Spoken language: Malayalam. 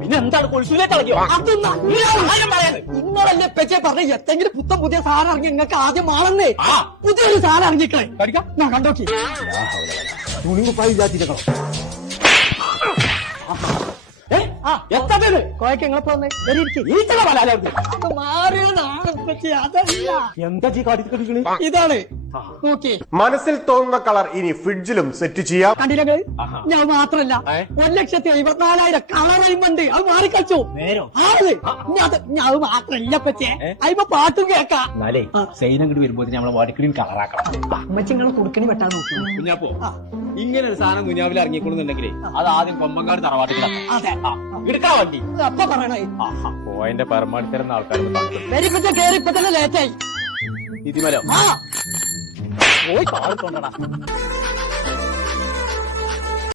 പിന്നെ എന്താണ് കൊളിസൂലേറ്റോ ഇന്നലല്ലേ പെച്ചെ പറഞ്ഞ എത്തെങ്കിലും പുത്തൻ പുതിയ സാധനം ഇറങ്ങി നിങ്ങൾക്ക് ആദ്യം ആണെന്നേ പുതിയൊരു സാധനം ഇറങ്ങിക്കളെ ഞാൻ കണ്ടോക്കി തുണിമുപ്പായി വിചാരിച്ചിരിക്കണം. എത്ര പേര് കോയക്ക് എങ്ങനെ വന്നേ മാറിയതാണ് അതല്ല എന്താ കാട്ടിക്കടിക്കണേ ഇതാണ് നോക്കി മനസ്സിൽ തോന്നുന്ന കളർ ഇനി ഫ്രിഡ്ജിലും സെറ്റ് ചെയ്യാം. കണ്ടില്ലേ ഞാൻ മാത്രല്ല 1,54,000 കളർ അയിമുണ്ട്. അത് മാറിക്കളിച്ചു ആള് ഞാൻ അത് മാത്രല്ല പറ്റേ അയിമ പാട്ടും കേക്കാം. എന്നാലേ സൈൻ അങ്ങോട്ട് വരുമ്പോ നമ്മളെ വാടിക്കടിയും കളറാക്കണം. അമ്മച്ചി നിങ്ങളെ കുടുക്കണി വെട്ടാൻ നോക്കി കുഞ്ഞാപ്പോ ഇങ്ങനെ ഒരു സാധനം കുഞ്ഞാവിൽ ഇറങ്ങിക്കൊള്ളുന്നുണ്ടെങ്കിലേ അത് ആദ്യം കൊമ്പങ്കാട് തറവാട്ടിലാണ്. അതെ എടുക്കണ വണ്ടി അപ്പൊ പറയണേ പോയിന്റെ പരമാവധി തരുന്ന ആൾക്കാർ വരിപ്പറ്റ കേറിപ്പോ തന്നെ ലേറ്റായി ഇതിമലോ ആ പോയി കാർ കൊണ്ടടാ.